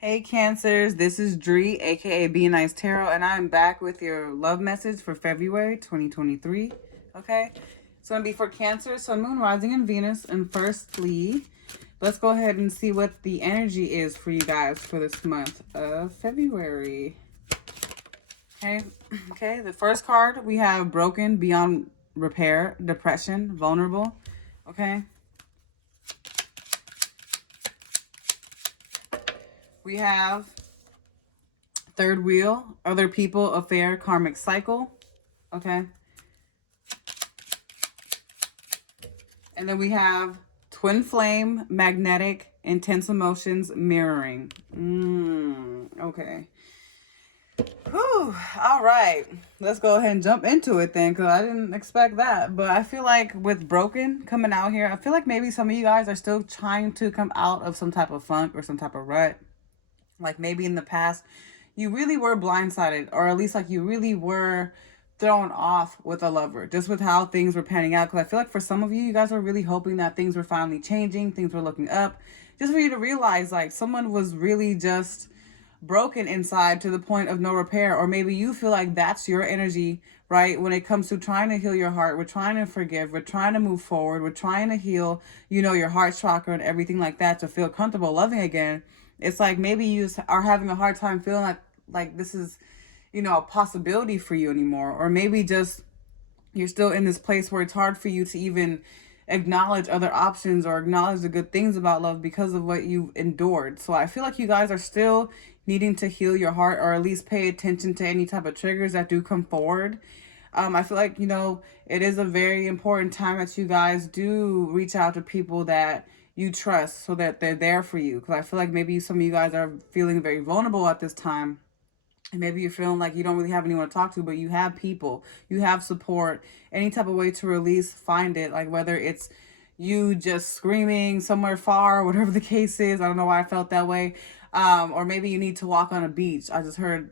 Hey Cancers, this is Dree, aka Be Nice Tarot, and I'm back with your love message for February 2023. Okay, it's gonna be for Cancer, Sun, Moon, Rising, and Venus. And firstly, let's go ahead and see what the energy is for you guys for this month of February. Okay, okay. The first card we have broken, beyond repair, depression, vulnerable. Okay. We have third wheel, other people, affair, karmic cycle. Okay. And then we have twin flame, magnetic, intense emotions, mirroring. Okay. Whew. All right. Let's go ahead and jump into it then, because I didn't expect that. But I feel like with broken coming out here, I feel like maybe some of you guys are still trying to come out of some type of funk or some type of rut. Like maybe in the past, you really were blindsided, or at least like you really were thrown off with a lover, just with how things were panning out. Because I feel like for some of you, you guys were really hoping that things were finally changing, things were looking up, just for you to realize like someone was really just broken inside to the point of no repair. Or maybe you feel like that's your energy, right? When it comes to trying to heal your heart, we're trying to forgive, we're trying to move forward, we're trying to heal, your heart chakra and everything like that to feel comfortable loving again. It's like maybe you are having a hard time feeling like this is, a possibility for you anymore. Or maybe just you're still in this place where it's hard for you to even acknowledge other options or acknowledge the good things about love because of what you've endured. So I feel like you guys are still needing to heal your heart, or at least pay attention to any type of triggers that do come forward. I feel like, it is a very important time that you guys do reach out to people that you trust so that they're there for you. Because I feel like maybe some of you guys are feeling very vulnerable at this time. And maybe you're feeling like you don't really have anyone to talk to, but you have people, you have support, any type of way to release, find it. Like whether it's you just screaming somewhere far, whatever the case is. I don't know why I felt that way. Or maybe you need to walk on a beach. I just heard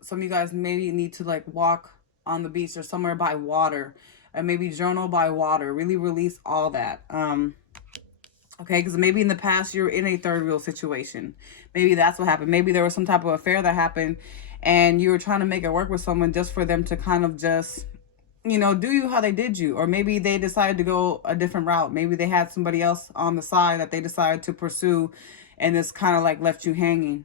some of you guys maybe need to like walk on the beach or somewhere by water, and maybe journal by water, really release all that. Okay, because maybe in the past you're in a third wheel situation. Maybe that's what happened. Maybe there was some type of affair that happened and you were trying to make it work with someone just for them to kind of just, do you how they did you. Or maybe they decided to go a different route. Maybe they had somebody else on the side that they decided to pursue, and this kind of like left you hanging.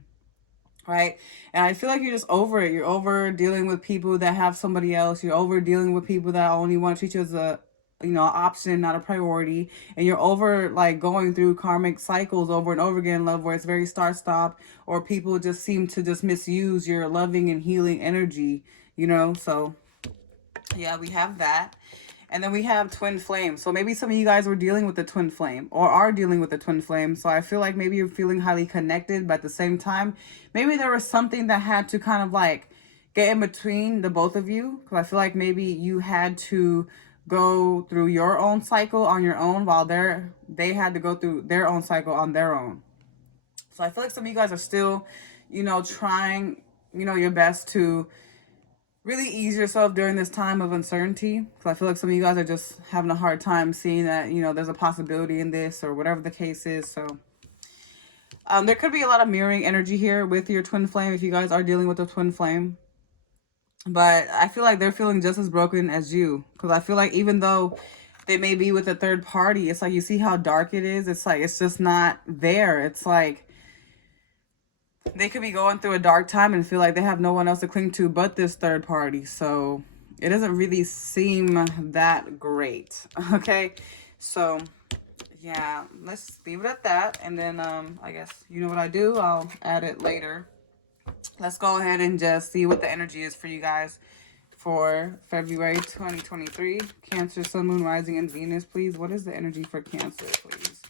Right. And I feel like you're just over it. You're over dealing with people that have somebody else. You're over dealing with people that only want to treat you as a, option, not a priority. And you're over like going through karmic cycles over and over again, love, where it's very start stop, or people just seem to just misuse your loving and healing energy, So yeah, we have that. And then we have twin flame. So maybe some of you guys were dealing with the twin flame or are dealing with the twin flame. So I feel like maybe you're feeling highly connected, but at the same time, maybe there was something that had to kind of like get in between the both of you. Because I feel like maybe you had to go through your own cycle on your own while they had to go through their own cycle on their own. So I feel like some of you guys are still, trying, your best to really ease yourself during this time of uncertainty. Because I feel like some of you guys are just having a hard time seeing that, there's a possibility in this or whatever the case is. So there could be a lot of mirroring energy here with your twin flame if you guys are dealing with a twin flame. But I feel like they're feeling just as broken as you. Because I feel like even though they may be with a third party, it's like you see how dark it is. It's like it's just not there. It's like they could be going through a dark time and feel like they have no one else to cling to but this third party. So it doesn't really seem that great. Okay, so yeah, let's leave it at that. And then I guess you know what I do, I'll add it later. Let's go ahead and just see what the energy is for you guys for February 2023. Cancer, Sun, Moon, Rising, and Venus, please. What is the energy for Cancer, please?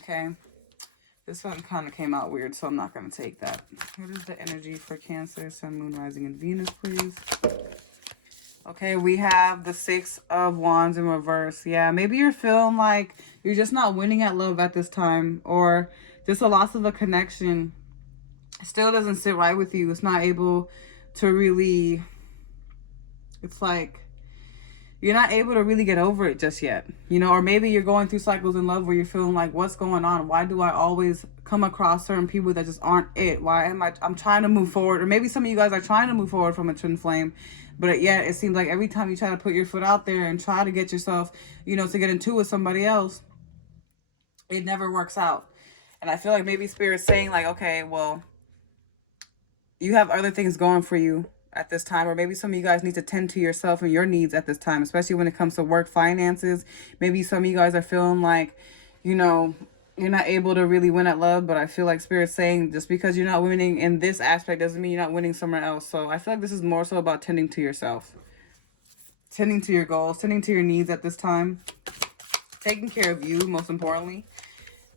Okay. This one kind of came out weird, so I'm not going to take that. What is the energy for Cancer, Sun, Moon, Rising, and Venus, please? Okay, we have the Six of Wands in reverse. Yeah, maybe you're feeling like you're just not winning at love at this time, or just a loss of a connection still doesn't sit right with you. It's not able to really, it's like you're not able to really get over it just yet, you know, or maybe you're going through cycles in love where you're feeling like, what's going on? Why do I always come across certain people that just aren't it? Why am I'm trying to move forward, or maybe some of you guys are trying to move forward from a twin flame, but yet it seems like every time you try to put your foot out there and try to get yourself, you know, to get into with somebody else, it never works out. And I feel like maybe Spirit's saying like, okay, well, you have other things going for you at this time, or maybe some of you guys need to tend to yourself and your needs at this time, especially when it comes to work, finances. Maybe some of you guys are feeling like, you know, you're not able to really win at love, but I feel like Spirit's saying just because you're not winning in this aspect doesn't mean you're not winning somewhere else. So I feel like this is more so about tending to yourself, tending to your goals, tending to your needs at this time, taking care of you, most importantly.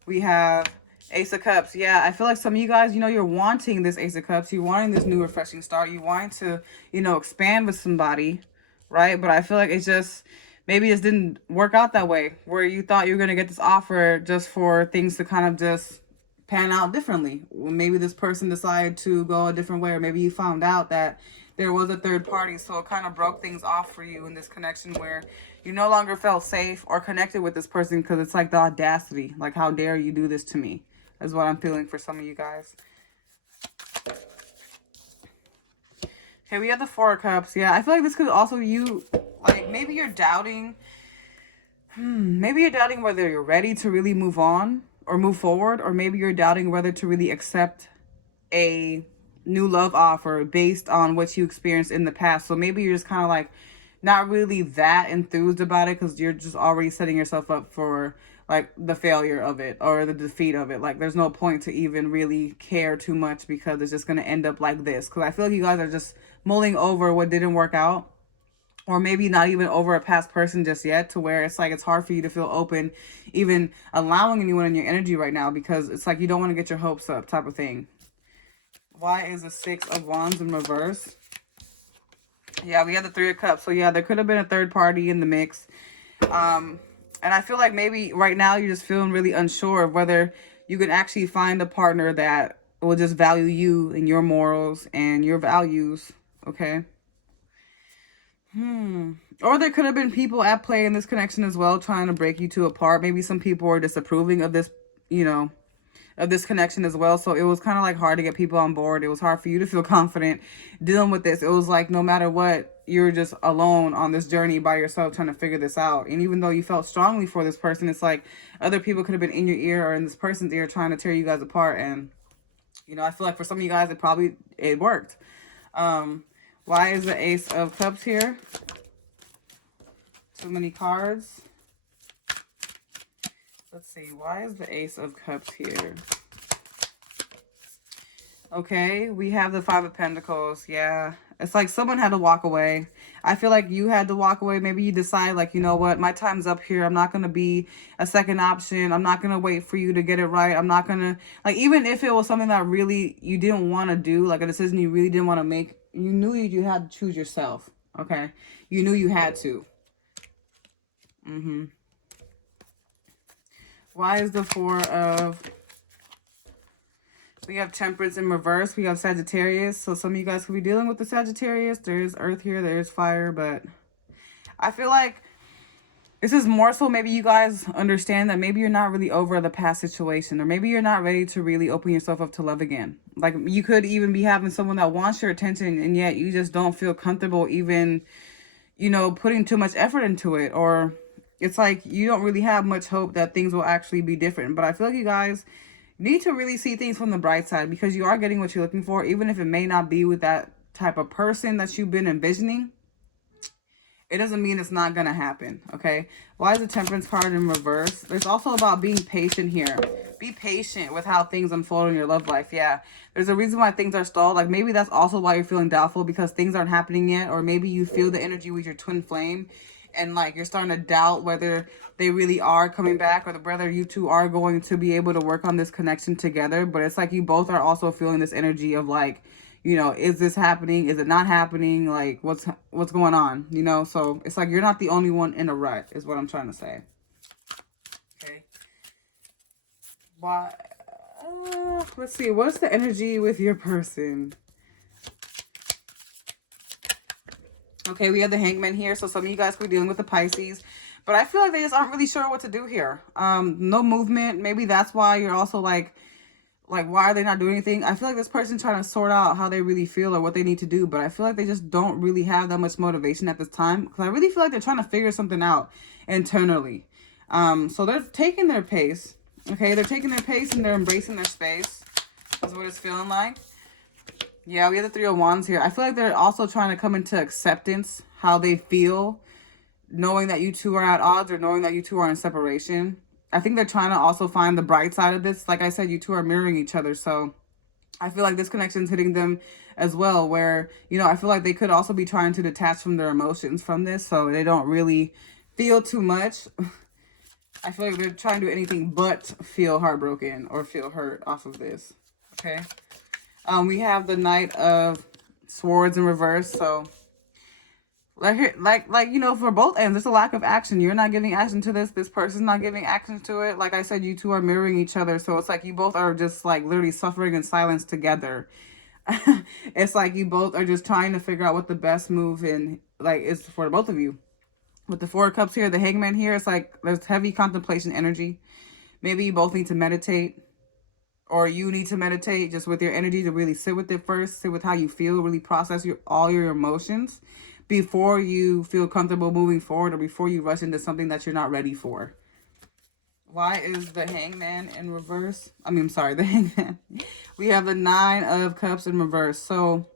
We have Ace of Cups. Yeah, I feel like some of you guys, you know, you're wanting this Ace of Cups. You're wanting this new refreshing start. You want to, you know, expand with somebody, right? But I feel like it's just, maybe it just didn't work out that way, where you thought you were going to get this offer just for things to kind of just pan out differently. Maybe this person decided to go a different way, or maybe you found out that there was a third party, so it kind of broke things off for you in this connection where you no longer felt safe or connected with this person, because it's like the audacity, like, how dare you do this to me, is what I'm feeling for some of you guys. Okay, we have the Four of Cups. Yeah, I feel like this could also, you, like, maybe you're doubting, maybe you're doubting whether you're ready to really move on or move forward, or maybe you're doubting whether to really accept a new love offer based on what you experienced in the past. So maybe you're just kind of like not really that enthused about it, because you're just already setting yourself up for like the failure of it or the defeat of it. Like, there's no point to even really care too much, because it's just going to end up like this. Because I feel like you guys are just mulling over what didn't work out, or maybe not even over a past person just yet, to where it's like it's hard for you to feel open even allowing anyone in your energy right now, because it's like you don't want to get your hopes up type of thing. Why is the Six of Wands in reverse? Yeah, we have the Three of Cups. So yeah, there could have been a third party in the mix. And I feel like maybe right now you're just feeling really unsure of whether you can actually find a partner that will just value you and your morals and your values. Okay. Or there could have been people at play in this connection as well, trying to break you two apart. Maybe some people are disapproving of this, you know, of this connection as well. So it was kind of like hard to get people on board. It was hard for you to feel confident dealing with this. It was like no matter what, you're just alone on this journey by yourself trying to figure this out. And even though you felt strongly for this person, it's like other people could have been in your ear or in this person's ear trying to tear you guys apart. And, you know, I feel like for some of you guys, it worked. Why is the Ace of Cups here? Too many cards. Let's see. Why is the Ace of Cups here? Okay, we have the Five of Pentacles. Yeah. It's like someone had to walk away. I feel like you had to walk away. Maybe you decide, like, you know what? My time's up here. I'm not going to be a second option. I'm not going to wait for you to get it right. I'm not going to, like, even if it was something that really you didn't want to do, like a decision you really didn't want to make, you knew you had to choose yourself. Okay? You knew you had to. Why is the Four of... We have Temperance in reverse. We have Sagittarius. So some of you guys could be dealing with the Sagittarius. There's Earth here. There's fire. But I feel like this is more so maybe you guys understand that maybe you're not really over the past situation. Or maybe you're not ready to really open yourself up to love again. Like, you could even be having someone that wants your attention, and yet you just don't feel comfortable even, you know, putting too much effort into it. Or it's like you don't really have much hope that things will actually be different. But I feel like you guys need to really see things from the bright side, because you are getting what you're looking for, even if it may not be with that type of person that you've been envisioning. It doesn't mean it's not going to happen, okay? Why is the Temperance card in reverse? There's also about being patient here. Be patient with how things unfold in your love life. Yeah, there's a reason why things are stalled. Like, maybe that's also why you're feeling doubtful, because things aren't happening yet. Or maybe you feel the energy with your twin flame, and like you're starting to doubt whether they really are coming back, or whether you two are going to be able to work on this connection together. But it's like you both are also feeling this energy of like, you know, is this happening? Is it not happening? Like, what's going on? You know, so it's like you're not the only one in a rut, is what I'm trying to say. Okay. Why? Let's see. What's the energy with your person? Okay, we have the Hangman here. So some of you guys could be dealing with the Pisces. But I feel like they just aren't really sure what to do here. No movement. Maybe that's why you're also like, why are they not doing anything? I feel like this person's trying to sort out how they really feel or what they need to do. But I feel like they just don't really have that much motivation at this time. Because I really feel like they're trying to figure something out internally. So they're taking their pace. Okay, they're taking their pace and they're embracing their space. That's what it's feeling like. Yeah, we have the Three of Wands here. I feel like they're also trying to come into acceptance, how they feel, knowing that you two are at odds or knowing that you two are in separation. I think they're trying to also find the bright side of this. Like I said, you two are mirroring each other. So I feel like this connection is hitting them as well, where, you know, I feel like they could also be trying to detach from their emotions from this so they don't really feel too much. I feel like they're trying to do anything but feel heartbroken or feel hurt off of this. Okay. We have the Knight of Swords in reverse. So like you know, for both ends, there's a lack of action. You're not giving action to this. This person's not giving action to it. Like I said, you two are mirroring each other. So it's like you both are just like literally suffering in silence together. It's like you both are just trying to figure out what the best move in like is for both of you. With the Four of Cups here, the Hangman here, it's like there's heavy contemplation energy. Maybe you both need to meditate. Or you need to meditate just with your energy to really sit with it first. Sit with how you feel. Really process all your emotions before you feel comfortable moving forward or before you rush into something that you're not ready for. Why is the Hangman in reverse? I mean, I'm sorry, the Hangman. We have the Nine of Cups in reverse. So,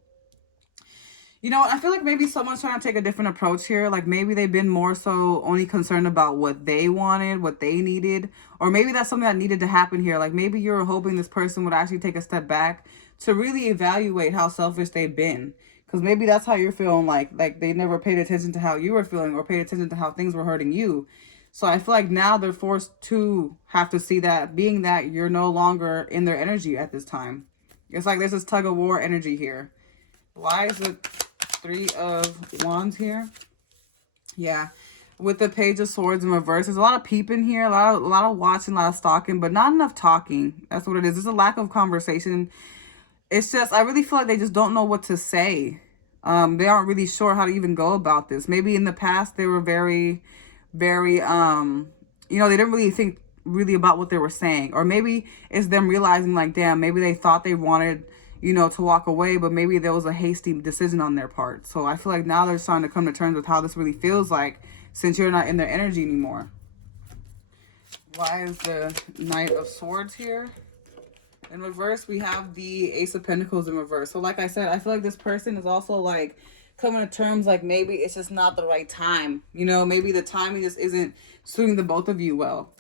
you know, I feel like maybe someone's trying to take a different approach here. Like maybe they've been more so only concerned about what they wanted, what they needed. Or maybe that's something that needed to happen here. Like maybe you're hoping this person would actually take a step back to really evaluate how selfish they've been. Because maybe that's how you're feeling, like they never paid attention to how you were feeling or paid attention to how things were hurting you. So I feel like now they're forced to have to see that, being that you're no longer in their energy at this time. It's like there's this tug of war energy here. Why is it Three of Wands here? Yeah. With the Page of Swords in reverse, there's a lot of peeping here, a lot of watching, a lot of stalking, but not enough talking. That's what it is. There's a lack of conversation. It's just, I really feel like they just don't know what to say. They aren't really sure how to even go about this. Maybe in the past they were very, very, you know, they didn't really think really about what they were saying. Or maybe it's them realizing like, damn, maybe they thought they wanted, you know, to walk away, but maybe there was a hasty decision on their part. So I feel like now they're trying to come to terms with how this really feels like since you're not in their energy anymore. Why is the Knight of Swords here? In reverse, we have the Ace of Pentacles in reverse. So like I said, I feel like this person is also like coming to terms like maybe it's just not the right time. You know, maybe the timing just isn't suiting the both of you well.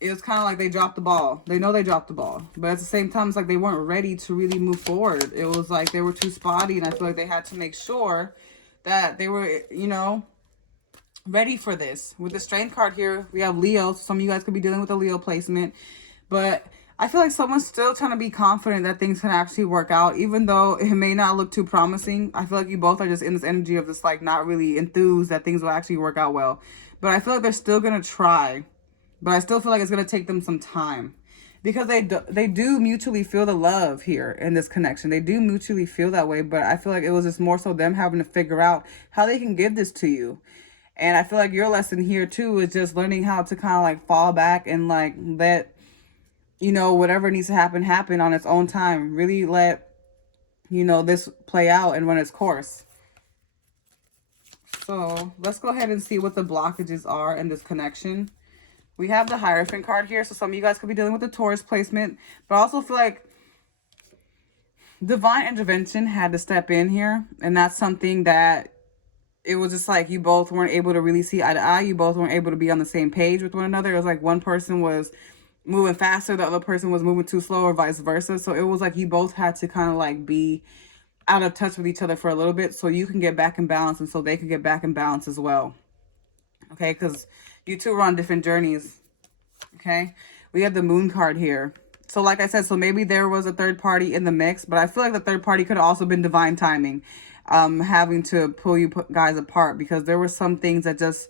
It's kind of like they dropped the ball. They know they dropped the ball. But at the same time, it's like they weren't ready to really move forward. It was like they were too spotty. And I feel like they had to make sure that they were, you know, ready for this. With the Strength card here, we have Leo. So some of you guys could be dealing with a Leo placement. But I feel like someone's still trying to be confident that things can actually work out. Even though it may not look too promising. I feel like you both are just in this energy of just like not really enthused that things will actually work out well. But I feel like they're still going to try. But I still feel like it's going to take them some time. Because they do mutually feel the love here in this connection. They do mutually feel that way. But I feel like it was just more so them having to figure out how they can give this to you. And I feel like your lesson here too is just learning how to kind of like fall back and like let, you know, whatever needs to happen on its own time. Really let, you know, this play out and run its course. So let's go ahead and see what the blockages are in this connection. We have the Hierophant card here. So some of you guys could be dealing with the Taurus placement. But I also feel like divine intervention had to step in here. And that's something that it was just like you both weren't able to really see eye to eye. You both weren't able to be on the same page with one another. It was like one person was moving faster. The other person was moving too slow or vice versa. So it was like you both had to kind of like be out of touch with each other for a little bit so you can get back in balance and so they can get back in balance as well. Okay, because you two were on different journeys. Okay, we have the Moon card here. So like I said, so maybe there was a third party in the mix, but I feel like the third party could have also been divine timing, having to pull you guys apart because there were some things that just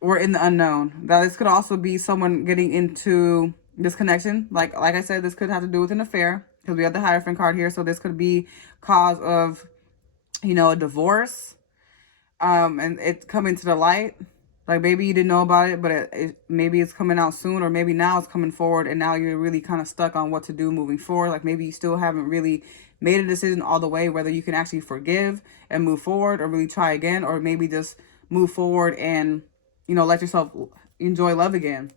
were in the unknown. Now this could also be someone getting into this connection. Like I said, this could have to do with an affair because we have the Hierophant card here. So this could be cause of, you know, a divorce. and it's coming to the light. Like maybe you didn't know about it, but maybe it's coming out soon, or maybe now it's coming forward, and now you're really kind of stuck on what to do moving forward. Like maybe you still haven't really made a decision all the way, whether you can actually forgive and move forward, or really try again, or maybe just move forward and, you know, let yourself enjoy love again.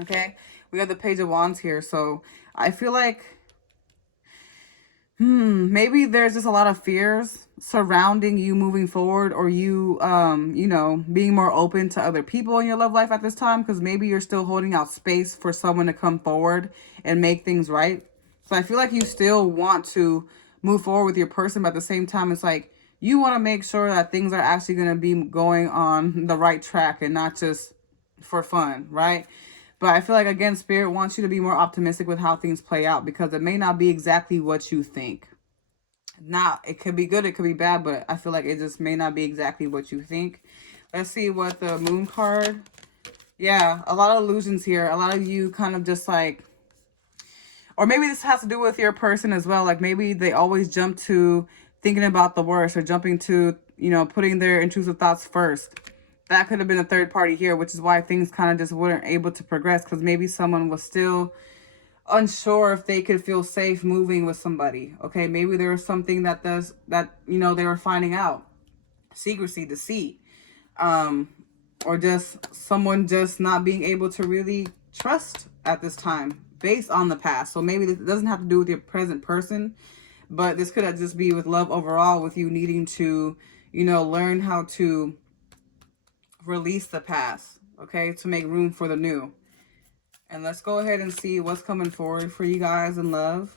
Okay, we have the Page of Wands here, so I feel like maybe there's just a lot of fears surrounding you moving forward, or you, you know, being more open to other people in your love life at this time, because maybe you're still holding out space for someone to come forward and make things right. So I feel like you still want to move forward with your person, but at the same time, it's like you want to make sure that things are actually going to be going on the right track and not just for fun, right? But I feel like, again, Spirit wants you to be more optimistic with how things play out, because it may not be exactly what you think. Now, it could be good, it could be bad, but I feel like it just may not be exactly what you think. Let's see what the Moon card. Yeah, a lot of illusions here. A lot of you kind of just like, or maybe this has to do with your person as well. Like maybe they always jump to thinking about the worst, or jumping to, you know, putting their intrusive thoughts first. That could have been a third party here, which is why things kind of just weren't able to progress, because maybe someone was still unsure if they could feel safe moving with somebody. Okay, maybe there was something that you know, they were finding out. Secrecy, deceit, or just someone just not being able to really trust at this time based on the past. So maybe this doesn't have to do with your present person, but this could just be with love overall, with you needing to, you know, learn how to release the past, okay, to make room for the new. And let's go ahead and see what's coming forward for you guys in love.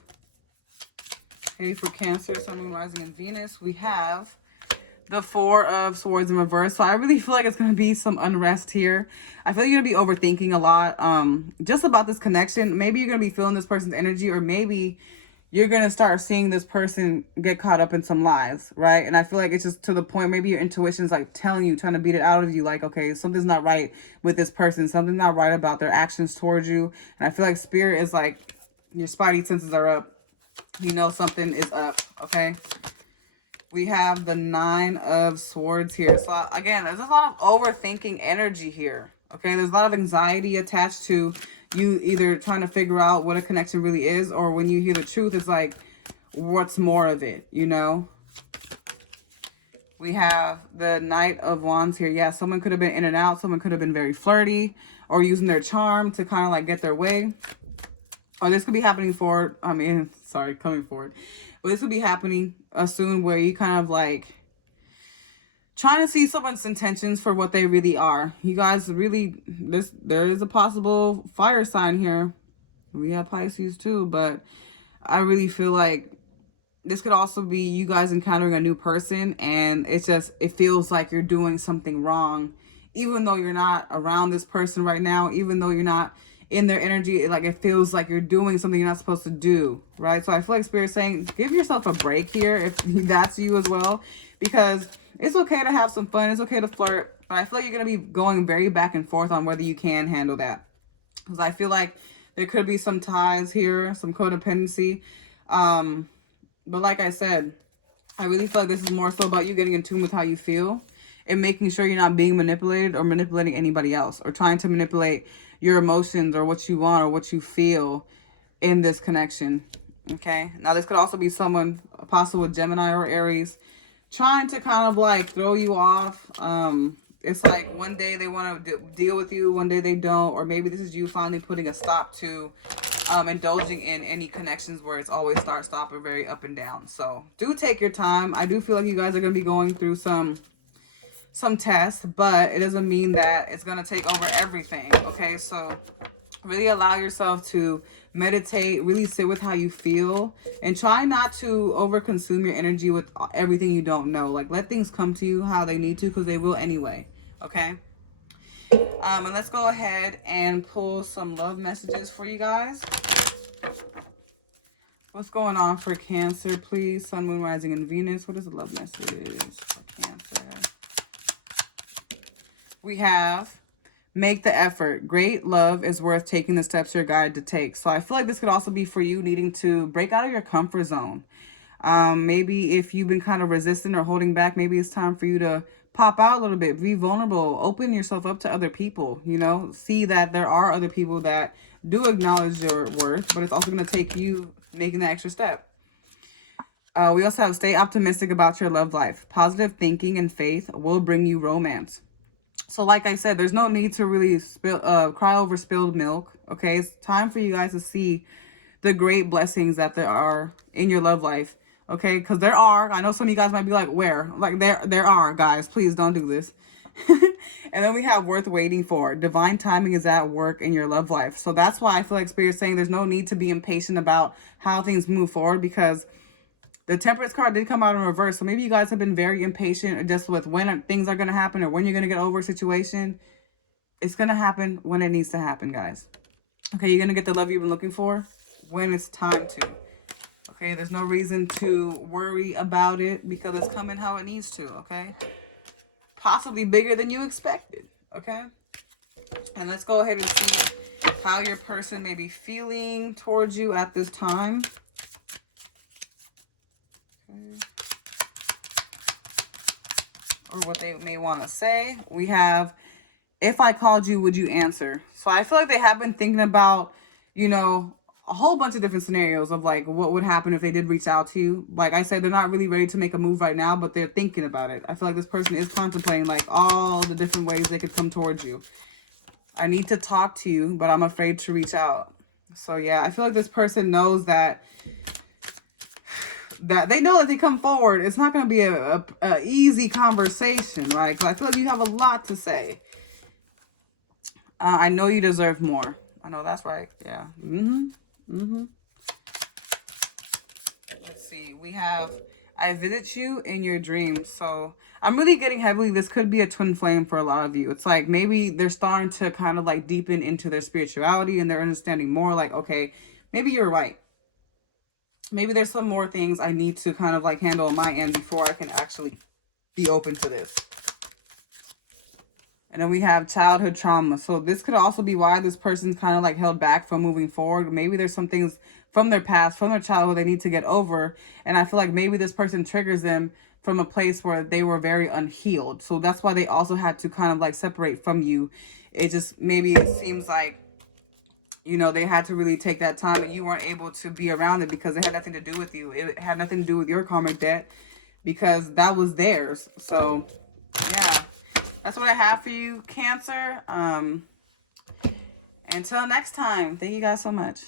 Okay, for Cancer, Sun, Moon, Rising, and Venus, we have the Four of Swords in reverse. So I really feel like it's going to be some unrest here. I feel like you're going to be overthinking a lot just about this connection. Maybe you're going to be feeling this person's energy, or maybe you're going to start seeing this person get caught up in some lies, right? And I feel like it's just to the point, maybe your intuition's like telling you, trying to beat it out of you, like, okay, something's not right with this person. Something's not right about their actions towards you. And I feel like Spirit is like, your spidey senses are up. You know something is up, okay? We have the Nine of Swords here. So again, there's a lot of overthinking energy here, okay? There's a lot of anxiety attached to you either trying to figure out what a connection really is, or when you hear the truth, it's like, what's more of it, you know? We have the Knight of Wands here. Yeah, someone could have been in and out. Someone could have been very flirty, or using their charm to kind of like get their way. Or this could be happening forward. I mean, sorry, coming forward. But this could be happening soon, where you kind of like trying to see someone's intentions for what they really are. You guys really, there is a possible fire sign here. We have Pisces too, but I really feel like this could also be you guys encountering a new person, and it feels like you're doing something wrong, even though you're not around this person right now, even though you're not in their energy. Like it feels like you're doing something you're not supposed to do, right? So I feel like Spirit's saying, give yourself a break here if that's you as well, because it's okay to have some fun, it's okay to flirt, but I feel like you're going to be going very back and forth on whether you can handle that, because I feel like there could be some ties here, some codependency, but like I said, I really feel like this is more so about you getting in tune with how you feel, and making sure you're not being manipulated or manipulating anybody else, or trying to manipulate your emotions or what you want or what you feel in this connection. Okay, now this could also be someone possible with Gemini or Aries, trying to kind of like throw you off. It's like one day they want to deal with you, one day they don't, or maybe this is you finally putting a stop to indulging in any connections where it's always start, stop, or very up and down. So do take your time. I do feel like you guys are going to be going through some tests, but it doesn't mean that it's going to take over everything. Okay, so really allow yourself to meditate, really sit with how you feel, and try not to overconsume your energy with everything you don't know. Like, let things come to you how they need to, because they will anyway. Okay, and let's go ahead and pull some love messages for you guys. What's going on for Cancer, please? Sun, Moon, Rising, and Venus. What is the love message for Cancer? We have, make the effort. Great love is worth taking the steps you're guided to take. So I feel like this could also be for you needing to break out of your comfort zone. Maybe if you've been kind of resistant or holding back, maybe it's time for you to pop out a little bit, be vulnerable, open yourself up to other people, you know, see that there are other people that do acknowledge your worth, but it's also going to take you making that extra step. We also have stay optimistic about your love life. Positive thinking and faith will bring you romance. So like I said, there's no need to really cry over spilled milk. Okay, it's time for you guys to see the great blessings that there are in your love life. Okay, because there are. I know some of you guys might be like, where? Like there are, guys. Please don't do this. And then we have worth waiting for. Divine timing is at work in your love life. So that's why I feel like Spirit's saying there's no need to be impatient about how things move forward, because the Temperance card did come out in reverse. So maybe you guys have been very impatient just with when things are going to happen or when you're going to get over a situation. It's going to happen when it needs to happen, guys. Okay, you're going to get the love you've been looking for when it's time to. Okay, there's no reason to worry about it because it's coming how it needs to, okay? Possibly bigger than you expected, okay? And let's go ahead and see how your person may be feeling towards you at this time. Okay. Or what they may want to say. We have, if I called you, would you answer? So I feel like they have been thinking about, you know, a whole bunch of different scenarios of like what would happen if they did reach out to you. Like I said, they're not really ready to make a move right now, but they're thinking about it. I feel like this person is contemplating like all the different ways they could come towards you. I need to talk to you, but I'm afraid to reach out. So yeah, I feel like this person knows that they know that they come forward, it's not going to be a easy conversation, right? Because I feel like you have a lot to say. I know you deserve more. I know that's right. Yeah. Let's see. We have, I visit you in your dreams. So I'm really getting heavily, this could be a twin flame for a lot of you. It's like maybe they're starting to kind of like deepen into their spirituality and they're understanding more like, okay, maybe you're right. Maybe there's some more things I need to kind of like handle on my end before I can actually be open to this. And then we have childhood trauma. So this could also be why this person's kind of like held back from moving forward. Maybe there's some things from their past, from their childhood they need to get over. And I feel like maybe this person triggers them from a place where they were very unhealed. So that's why they also had to kind of like separate from you. It just, maybe it seems like, you know, they had to really take that time and you weren't able to be around it because it had nothing to do with you. It had nothing to do with your karmic debt because that was theirs. So, yeah. That's what I have for you, Cancer. Until next time, thank you guys so much.